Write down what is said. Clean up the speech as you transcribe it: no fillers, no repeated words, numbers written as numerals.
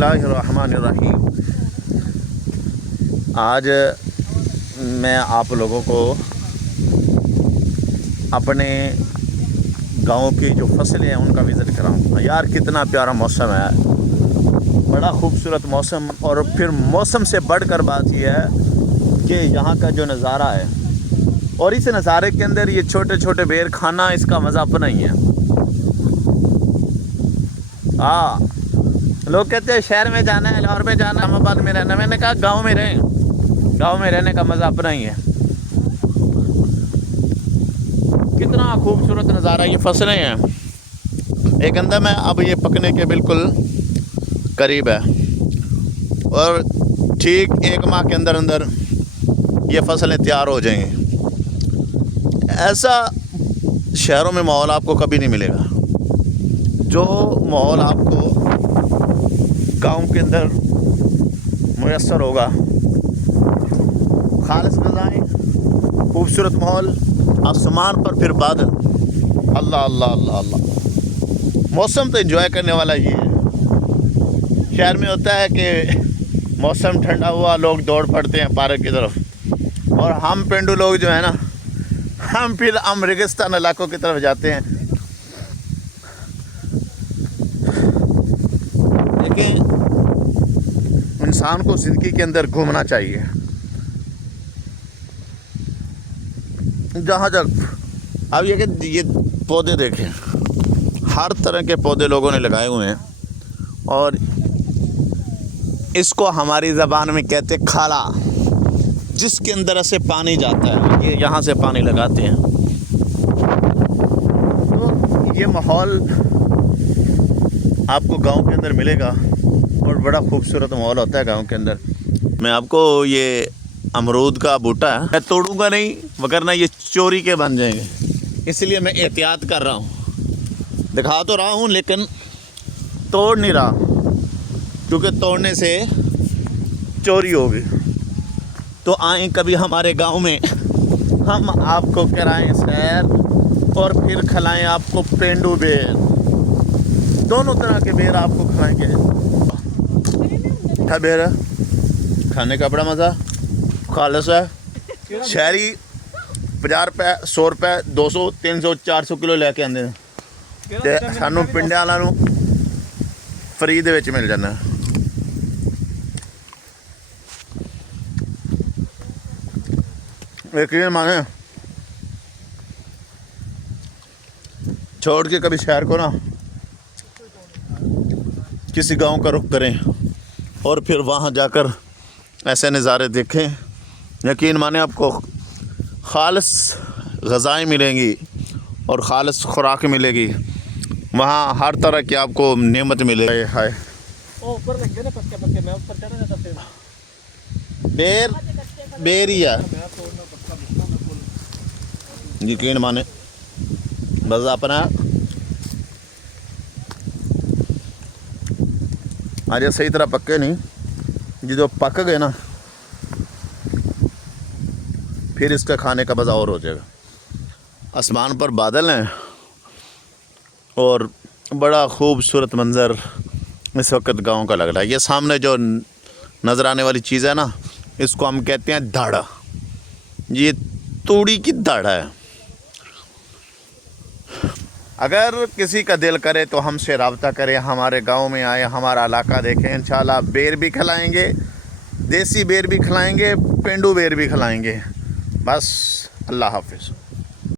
बिस्मिल्लाहिर्रहमानिर्रहीम। आज मैं आप लोगों को अपने गांव की जो फसलें हैं उनका विज़िट कराऊंगा। यार कितना प्यारा मौसम है, बड़ा खूबसूरत मौसम। और फिर मौसम से बढ़कर बात यह है कि यहाँ का जो नज़ारा है, और इस नज़ारे के अंदर ये छोटे छोटे बेर खाना, इसका मज़ा अपना ही है। हाँ, लोग कहते हैं शहर में जाना है, लाहौर में जाना, इस्लामाबाद में रहना। मैंने कहा गांव में रहें, गांव में रहने का मज़ा अपना ही है। कितना खूबसूरत नज़ारा, ये फसलें हैं एक अंदर में, अब ये पकने के बिल्कुल करीब है और ठीक 1 माह के अंदर अंदर ये फसलें तैयार हो जाएंगी। ऐसा शहरों में माहौल आपको कभी नहीं मिलेगा जो माहौल आपको गांव के अंदर मुयस्सर होगा। खालिस ग़िज़ाएं, खूबसूरत माहौल, आसमान पर फिर बादल। अल्लाह अल्लाह अल्लाह अल्लाह। मौसम तो एंजॉय करने वाला ही है। शहर में होता है कि मौसम ठंडा हुआ, लोग दौड़ पड़ते हैं पार्क की तरफ, और हम पेंडू लोग जो है ना, हम रेगिस्तान इलाकों की तरफ जाते हैं। लेकिन इंसान को ज़िंदगी के अंदर घूमना चाहिए। जहाँ जब अब ये पौधे देखें, हर तरह के पौधे लोगों ने लगाए हुए हैं, और इसको हमारी ज़बान में कहते खाला, जिसके अंदर से पानी जाता है। ये यहाँ से पानी लगाते हैं, तो ये माहौल आपको गांव के अंदर मिलेगा, और बड़ा खूबसूरत माहौल होता है गांव के अंदर। मैं आपको ये अमरूद का बूटा है, मैं तोड़ूंगा नहीं, वगरना ये चोरी के बन जाएंगे, इसलिए मैं एहतियात कर रहा हूँ। दिखा तो रहा हूँ लेकिन तोड़ नहीं रहा, क्योंकि तोड़ने से चोरी होगी। तो आए कभी हमारे गांव में, हम आपको कराएं सैर, और फिर खिलाएं आपको पेंडू बेर। दोनों तरह के बेर आपको खिलाएंगे। अच्छा बेर है, खाने का बड़ा मज़ा, खालिस है। शहरी 50 रुपए, 100 रुपए, 200, 300, 400 किलो लेके आते हैं, ਤੇ ਸਾਨੂੰ ਪਿੰਡਾਂ ਵਾਲਿਆਂ ਨੂੰ ਫਰੀ ਦੇ ਵਿੱਚ ਮਿਲ ਜਾਂਦਾ। यकीन माने, छोड़ के कभी शहर को ना, किसी गांव का रुख करें और फिर वहां जाकर ऐसे नज़ारे देखें। यकीन माने आपको खालिस ग़िज़ाएं मिलेंगी और खालिस खुराक मिलेगी। वहाँ हर तरह की आपको नेमत मिलेगी। हाय बेर ही है, यकीन माने बस अपना आज सही तरह पक्के नहीं, जो पक गए ना फिर इसका खाने का मज़ा और हो जाएगा। आसमान पर बादल हैं और बड़ा खूबसूरत मंज़र इस वक्त गांव का लग रहा है। ये सामने जो नज़र आने वाली चीज़ है ना, इसको हम कहते हैं दाढ़ा। ये तूड़ी की दाढ़ा है। अगर किसी का दिल करे तो हमसे रब्ता करें, हमारे गांव में आए, हमारा इलाका देखें। इंशाल्लाह बेर भी खिलाएंगे, देसी बेर भी खिलाएंगे, पेंडू बेर भी खिलाएंगे। बस अल्लाह हाफिज़।